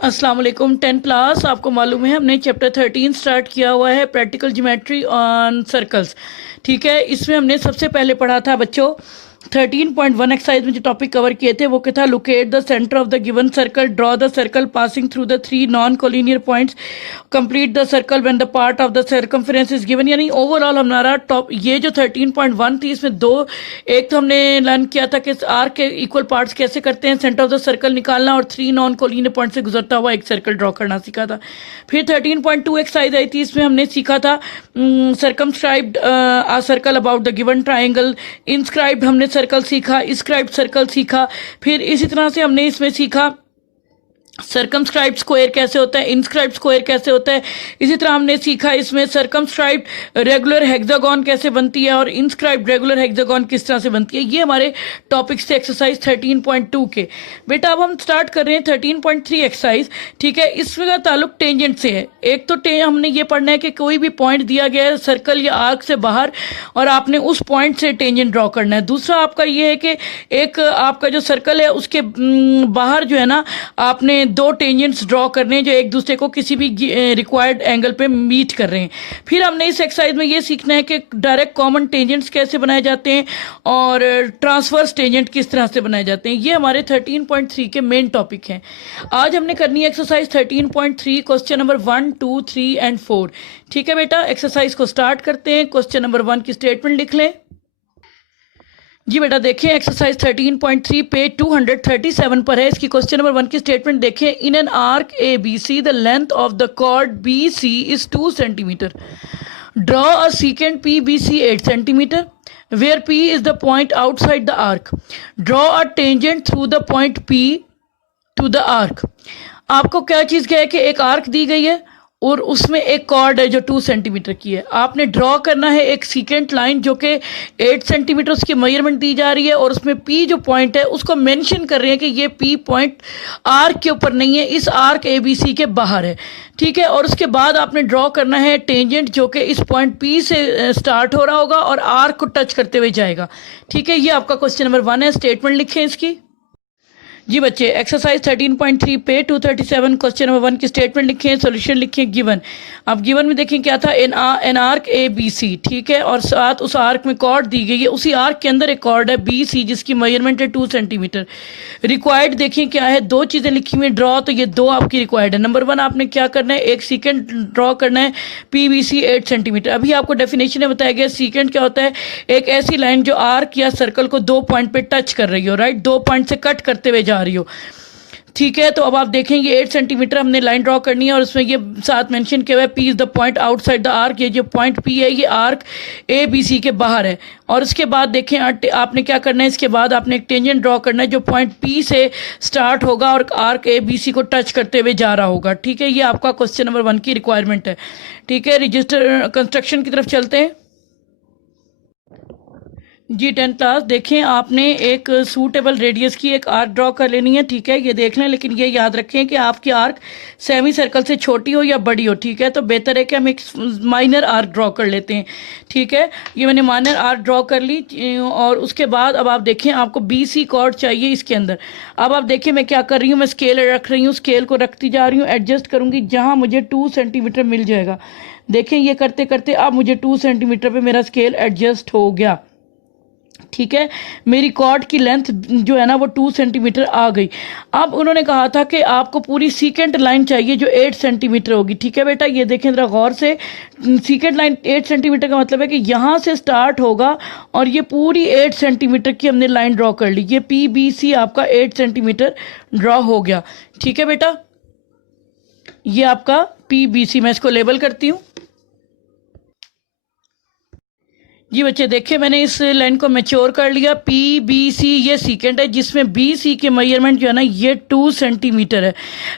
अस्सलाम वालेकुम 10 क्लास। आपको मालूम है हमने चैप्टर 13 स्टार्ट किया हुआ है, प्रैक्टिकल ज्योमेट्री ऑन सर्कल्स। ठीक है, इसमें हमने सबसे पहले पढ़ा था बच्चों 13.1 एक्सरसाइज में जो टॉपिक कवर किए थे वो क्या था, locate the centre of the given circle, draw the circle passing through the 3 non collinear points, complete the circle when the part of the circumference is given. यानी ओवरऑल हमारा top ये जो 13.1 थी इसमें दो, एक तो हमने लर्न किया था कि आर्क के इक्वल पार्ट्स कैसे करते हैं, सेंटर ऑफ द सर्कल निकालना, और 3 नॉन कोलिनियर पॉइंट से गुजरता हुआ एक सर्कल ड्रॉ करना सीखा था। फिर 13.2 एक्सरसाइज आई थी, इसमें हमने सीखा था circumscribed a circle about the given triangle, inscribed हमने सर्कल सीखा, स्क्राइब्ड सर्कल सीखा। फिर इसी तरह से हमने इसमें सीखा सर्कमस्क्राइब्ड स्क्वायर कैसे होता है, इंस्क्राइब्ड स्क्वायर कैसे होता है। इसी तरह हमने सीखा इसमें सर्कमस्क्राइब्ड रेगुलर हेक्सागोन कैसे बनती है और इंस्क्राइब्ड रेगुलर हेक्सागोन किस तरह से बनती है। ये हमारे टॉपिक्स थे एक्सरसाइज 13.2 के। बेटा अब हम स्टार्ट कर रहे हैं 13.3 एक्सरसाइज। ठीक है, इसका ताल्लुक टेंजेंट से है। एक तो हमने ये पढ़ना है कि कोई भी पॉइंट दिया गया है सर्कल या आर्क से बाहर और आपने उस पॉइंट से टेंजेंट ड्रॉ करना है। दूसरा आपका ये है कि एक आपका जो सर्कल है उसके बाहर जो है ना, आपने दो टेंजेंट्स ड्रॉ करने हैं जो एक दूसरे को किसी भी रिक्वायर्ड एंगल पे मीट कर रहे हैं। फिर हमने इस एक्सरसाइज में ये सीखना है कि डायरेक्ट कॉमन टेंजेंट्स कैसे बनाए जाते हैं और ट्रांसवर्स टेंजेंट किस तरह से बनाए जाते हैं। ये हमारे 13.3 के मेन टॉपिक हैं। आज हमने करनी है एक्सरसाइज 13.3, क्वेश्चन नंबर 1, 2, 3 एंड 4। ठीक है बेटा, एक्सरसाइज को स्टार्ट करते हैं। क्वेश्चन नंबर 1 की स्टेटमेंट लिख लें। जी बेटा देखें, एक्सरसाइज 13.3 पेज 237 पर है। इसकी क्वेश्चन नंबर 1 की स्टेटमेंट देखें। In an arc A B C the length of the chord B C is 2 centimetre. Draw a secant P B C 8 centimetre where P is the point outside the arc. Draw a tangent through the point P to the arc. आपको क्या चीज़ क्या है कि एक arc दी गई है और उसमें एक कॉर्ड है जो 2 सेंटीमीटर की है। आपने ड्रॉ करना है एक सीकेंट लाइन जो कि 8 सेंटीमीटर उसकी मेजरमेंट दी जा रही है और उसमें पी जो पॉइंट है उसको मेंशन कर रहे हैं कि ये पी पॉइंट आर्क के ऊपर नहीं है, इस आर्क ए बी सी के बाहर है। ठीक है, और उसके बाद आपने ड्रॉ करना है टेंजेंट जो कि इस पॉइंट पी से स्टार्ट हो रहा होगा और आर्क को टच करते हुए जाएगा। ठीक है, ये आपका क्वेश्चन नंबर 1 है। स्टेटमेंट लिखें इसकी। जी बच्चे, एक्सरसाइज 13.3 पे 237 क्वेश्चन नंबर 1 की स्टेटमेंट लिखें, सॉल्यूशन लिखें गिवन। अब गिवन में देखें क्या था, an arc A B C. ठीक है, और साथ उस आर्क में कॉर्ड दी गई है, उसी आर्क के अंदर एक कॉर्ड है बी सी जिसकी मेजरमेंट है 2 सेंटीमीटर। रिक्वायर्ड देखें क्या है, दो चीज़ें लिखी हुई ड्रॉ, तो ये दो आपकी रिक्वायर्ड है। नंबर 1 आपने क्या करना है, एक सीकेंड ड्रॉ करना है पी बी सी 8 सेंटीमीटर। अभी आपको डेफिनेशन में बताया गया सीकेंड क्या होता है, एक ऐसी लाइन जो आर्क या सर्कल को 2 पॉइंट पे टच कर रही हो, राइट, 2 पॉइंट से कट करते हुए जा रही हो। ठीक है, तो अब आप देखेंगे 8 सेंटीमीटर हमने लाइन ड्रॉ करनी है और उसमें ये साथ मेंशन किया हुआ है P is the point outside the arc. ये जो पॉइंट पी है ये आर्क ए बी सी के बाहर है। और उसके बाद देखें आपने क्या करना है, इसके बाद आपने एक टेंजेंट ड्रॉ करना है जो पॉइंट पी से स्टार्ट होगा और आर्क ए बी सी को टच करते हुए जा रहा होगा। ठीक है, ये आपका क्वेश्चन नंबर 1 की रिक्वायरमेंट है। ठीक है, रजिस्टर कंस्ट्रक्शन की तरफ चलते हैं। जी 10 क्लास देखें, आपने एक सूटेबल रेडियस की एक आर्क ड्रॉ कर लेनी है। ठीक है, ये देख लें, लेकिन ये याद रखें कि आपकी आर्क सेमी सर्कल से छोटी हो या बड़ी हो। ठीक है, तो बेहतर है कि हम एक माइनर आर्क ड्रॉ कर लेते हैं। ठीक है, ये मैंने माइनर आर्क ड्रॉ कर ली और उसके बाद अब आप देखें आपको बी सी कॉर्ड चाहिए इसके अंदर। अब आप देखें मैं क्या कर रही हूँ, मैं स्केल रख रही हूँ, स्केल को रखती जा रही हूँ, एडजस्ट करूँगी जहाँ मुझे 2 सेंटीमीटर मिल जाएगा। देखें ये करते करते अब मुझे 2 सेंटीमीटर पर मेरा स्केल एडजस्ट हो गया। ठीक है, मेरी कॉर्ड की लेंथ जो है ना वो 2 सेंटीमीटर आ गई। अब उन्होंने कहा था कि आपको पूरी सीकेंट लाइन चाहिए जो 8 सेंटीमीटर होगी। ठीक है बेटा, ये देखें ज़रा गौर से, सीकेंट लाइन 8 सेंटीमीटर का मतलब है कि यहाँ से स्टार्ट होगा और ये पूरी 8 सेंटीमीटर की हमने लाइन ड्रॉ कर ली। ये पी बी सी आपका 8 सेंटीमीटर ड्रॉ हो गया। ठीक है बेटा, ये आपका पी बी सी, मैं इसको लेबल करती हूँ। जी बच्चे देखें, मैंने इस लाइन को मैच्योर कर लिया। पी बी सी ये सीकेंट है जिसमें बी सी के मेजरमेंट जो है ना ये 2 सेंटीमीटर है,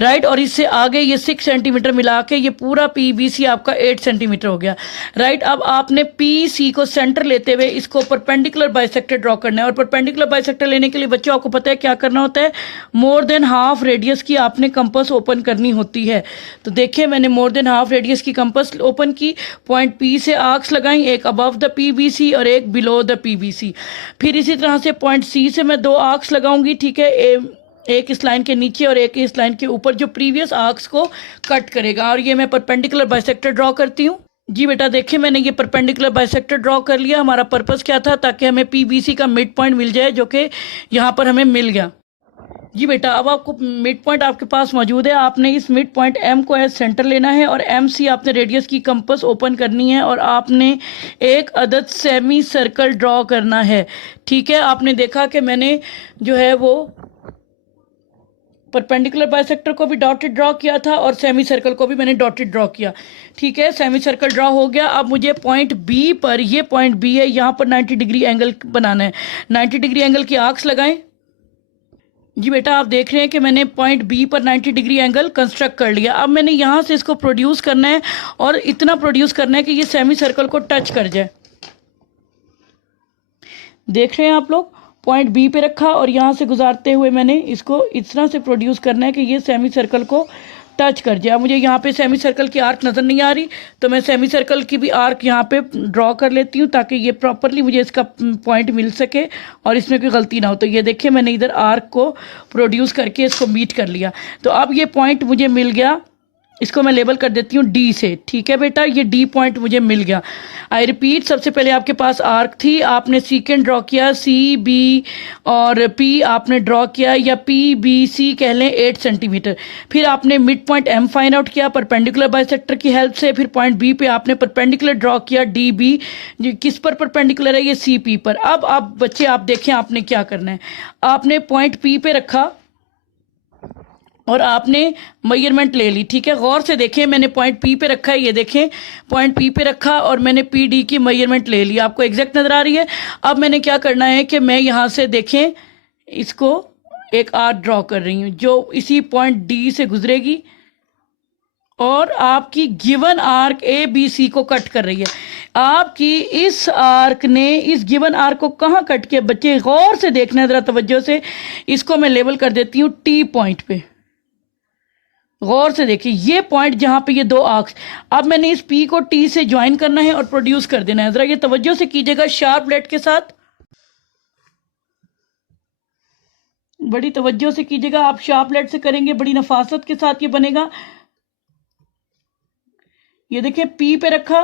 राइट, और इससे आगे ये 6 सेंटीमीटर मिला के ये पूरा पी बी सी आपका 8 सेंटीमीटर हो गया, राइट। अब आपने पी सी को सेंटर लेते हुए इसको परपेंडिकुलर बाइसेक्टर ड्रॉ करना है और परपेंडिकुलर बाइसेक्टर लेने के लिए बच्चों आपको पता है क्या करना होता है, मोर देन हाफ रेडियस की आपने कंपास ओपन करनी होती है। तो देखिए मैंने मोर देन हाफ रेडियस की कंपास ओपन की, पॉइंट पी से आर्क्स लगाई, एक above the P B C और एक below the P B C. फिर इसी तरह से पॉइंट सी से मैं 2 आर्क्स लगाऊंगी। ठीक है, एक इस लाइन के नीचे और एक इस लाइन के ऊपर जो प्रीवियस आर्क्स को कट करेगा। और ये मैं परपेंडिकुलर बाइसेक्टर ड्रॉ करती हूँ। जी बेटा देखिए मैंने ये परपेंडिकुलर बाइसेक्टर ड्रॉ कर लिया। हमारा पर्पस क्या था, ताकि हमें पीबीसी का मिड पॉइंट मिल जाए, जो कि यहाँ पर हमें मिल गया। जी बेटा अब आपको मिड पॉइंट आपके पास मौजूद है। आपने इस मिड पॉइंट एम को एज सेंटर लेना है और एम सी आपने रेडियस की कंपास ओपन करनी है और आपने एक अदद सेमी सर्कल ड्रॉ करना है। ठीक है, आपने देखा कि मैंने जो है वो परपेंडिकुलर बाइसेक्टर को भी डॉटेड ड्रॉ किया था और सेमी सर्कल को भी मैंने डॉटेड ड्रॉ किया। ठीक है, सेमी सर्कल ड्रॉ हो गया। अब मुझे पॉइंट बी पर, ये पॉइंट बी है, यहाँ पर 90 डिग्री एंगल बनाना है। 90 डिग्री एंगल की आर्क्स लगाएं। जी बेटा आप देख रहे हैं कि मैंने पॉइंट बी पर 90 डिग्री एंगल कंस्ट्रक्ट कर लिया। अब मैंने यहाँ से इसको प्रोड्यूस करना है और इतना प्रोड्यूस करना है कि ये सेमी सर्कल को टच कर जाए। देख रहे हैं आप लोग, पॉइंट बी पे रखा और यहाँ से गुजारते हुए मैंने इसको इस तरह से प्रोड्यूस करना है कि ये सेमी सर्कल को टच कर जाए। मुझे यहाँ पे सेमी सर्कल की आर्क नज़र नहीं आ रही, तो मैं सेमी सर्कल की भी आर्क यहाँ पे ड्रॉ कर लेती हूँ ताकि ये प्रॉपरली मुझे इसका पॉइंट मिल सके और इसमें कोई गलती ना हो। तो ये देखिए मैंने इधर आर्क को प्रोड्यूस करके इसको मीट कर लिया। तो अब ये पॉइंट मुझे मिल गया, इसको मैं लेबल कर देती हूँ डी से। ठीक है बेटा, ये डी पॉइंट मुझे मिल गया। आई रिपीट, सबसे पहले आपके पास आर्क थी, आपने सीकेंड ड्रॉ किया, सी बी और पी आपने ड्रॉ किया, या पी बी सी कह लें 8 सेंटीमीटर। फिर आपने mid point M find out किया परपेंडिकुलर बाइसेक्टर की हेल्प से। फिर पॉइंट बी पे आपने परपेंडिकुलर ड्रॉ किया, डी बी किस पर परपेंडिकुलर है, ये सी पी पर। अब आप बच्चे आप देखें आपने क्या करना है। आपने पॉइंट पी पे रखा और आपने मेजरमेंट ले ली। ठीक है, गौर से देखें, मैंने पॉइंट पी पे रखा है, ये देखें पॉइंट पी पे रखा और मैंने पी डी की मेजरमेंट ले ली। आपको एग्जैक्ट नज़र आ रही है। अब मैंने क्या करना है कि मैं यहाँ से देखें इसको एक आर्क ड्रॉ कर रही हूँ जो इसी पॉइंट डी से गुजरेगी और आपकी given arc A B C को कट कर रही है। आपकी इस आर्क ने इस गिवन आर्क को कहाँ कट किया, बच्चे गौर से देखना है ज़रा तवज्जो से। इसको मैं लेबल कर देती हूँ टी पॉइंट पे। गौर से देखिए ये पॉइंट जहां पे ये दो आर्क्स, अब मैंने इस पी को टी से ज्वाइन करना है और प्रोड्यूस कर देना है। जरा ये तवज्जो से कीजिएगा, शार्प लेट के साथ बड़ी तवज्जो से कीजिएगा। आप शार्प लेट से करेंगे बड़ी नफासत के साथ ये बनेगा। ये देखिए पी पे रखा,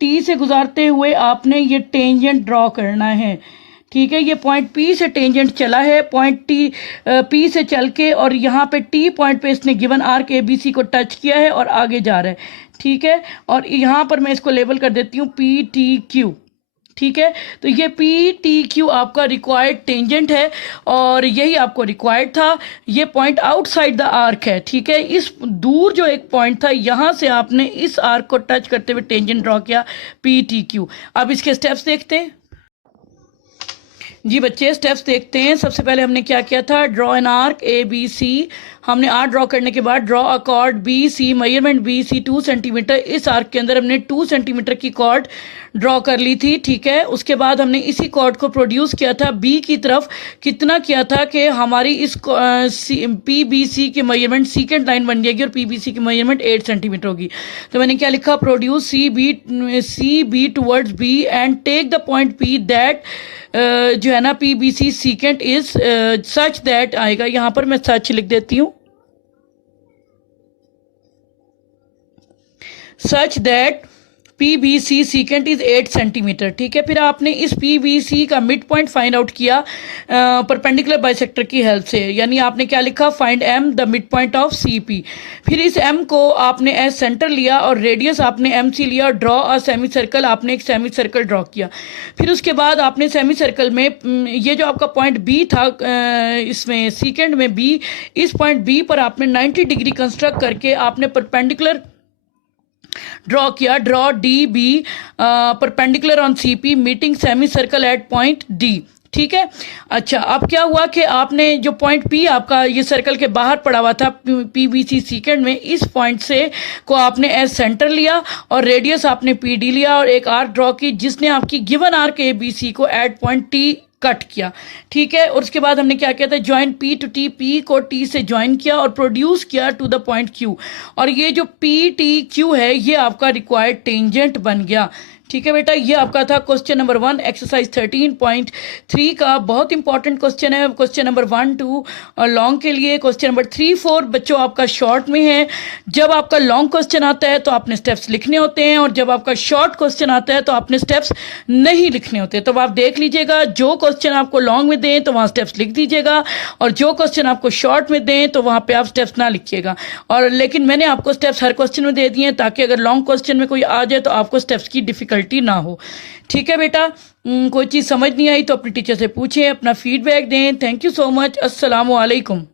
टी से गुजारते हुए आपने ये टेंजेंट ड्रॉ करना है। ठीक है, ये पॉइंट पी से टेंजेंट चला है, पॉइंट टी पी से चल के और यहाँ पे टी पॉइंट पे इसने given arc A B C को टच किया है और आगे जा रहा है। ठीक है, और यहाँ पर मैं इसको लेबल कर देती हूँ पी टी क्यू। ठीक है, तो ये पी टी क्यू आपका रिक्वायर्ड टेंजेंट है और यही आपको रिक्वायर्ड था। ये पॉइंट आउटसाइड द आर्क है। ठीक है, इस दूर जो एक पॉइंट था यहाँ से आपने इस आर्क को टच करते हुए टेंजेंट ड्रॉ किया पी टी क्यू। अब इसके स्टेप्स देखते हैं। जी बच्चे स्टेप्स देखते हैं। सबसे पहले हमने क्या किया था, draw an arc A B C. हमने आर्क ड्रॉ करने के बाद draw a chord B C, measurement B C 2 centimetre. इस आर्क के अंदर हमने 2 सेंटीमीटर की कॉर्ड ड्रॉ कर ली थी। ठीक है, उसके बाद हमने इसी कॉर्ड को प्रोड्यूस किया था बी की तरफ। कितना किया था कि हमारी इस पी बी सी की मेजरमेंट सेकेंड लाइन बन जाएगी और पी बी सी की मेजरमेंट 8 सेंटीमीटर होगी। तो मैंने क्या लिखा, produce C B towards B and take the point P that जो है ना P B C secant is such that आएगा। यहाँ पर मैं सच लिख देती हूँ, such that P B C secant is 8 centimetre. ठीक है, फिर आपने इस पी बी सी का मिड पॉइंट फाइंड आउट किया परपेंडिकुलर बाइसेक्टर की हेल्प से। यानी आपने क्या लिखा, find M the mid point of C P. फिर इस एम को आपने एज सेंटर लिया और रेडियस आपने एम सी लिया और ड्रॉ अ सेमी सर्कल, आपने एक सेमी सर्कल ड्रॉ किया। फिर उसके बाद आपने सेमी सर्कल में ये जो आपका पॉइंट बी था इसमें सीकेंड में बी, इस पॉइंट बी पर आपने 90 डिग्री कंस्ट्रक्ट करके आपने परपेंडिकुलर ड्रॉ किया, draw D B perpendicular on C P meeting semi circle at point D. ठीक है, अच्छा अब क्या हुआ कि आपने जो पॉइंट पी आपका ये सर्कल के बाहर पड़ा हुआ था पी बी सी सेकेंड में, इस पॉइंट से को आपने एज सेंटर लिया और रेडियस आपने पी डी लिया और एक आर्क ड्रॉ की जिसने आपकी given arc A B C को एट पॉइंट टी कट किया। ठीक है, और उसके बाद हमने क्या किया था, join P to T, P को टी से ज्वाइन किया और प्रोड्यूस किया टू द पॉइंट क्यू। और ये जो पी टी क्यू है ये आपका रिक्वायर्ड टेंजेंट बन गया। ठीक है बेटा, ये आपका था क्वेश्चन नंबर 1 एक्सरसाइज 13.3 का। बहुत इंपॉर्टेंट क्वेश्चन है। क्वेश्चन नंबर 1 2 लॉन्ग के लिए, क्वेश्चन नंबर 3 4 बच्चों आपका शॉर्ट में है। जब आपका लॉन्ग क्वेश्चन आता है तो आपने स्टेप्स लिखने होते हैं, और जब आपका शॉर्ट क्वेश्चन आता है तो आपने स्टेप्स नहीं लिखने होते। तो आप देख लीजिएगा, जो क्वेश्चन आपको लॉन्ग में दें तो वहाँ स्टेप्स लिख दीजिएगा, और जो क्वेश्चन आपको शॉर्ट में दें तो वहाँ पे आप स्टेप्स ना लिखिएगा। और लेकिन मैंने आपको स्टेप्स हर क्वेश्चन में दे दिए हैं, ताकि अगर लॉन्ग क्वेश्चन में कोई आ जाए तो आपको स्टेप्स की डिफिकल्टी ना हो। ठीक है बेटा, कोई चीज़ समझ नहीं आई तो अपनी टीचर से पूछें, अपना फीडबैक दें। Thank you so much. अस्सलाम वालेकुम।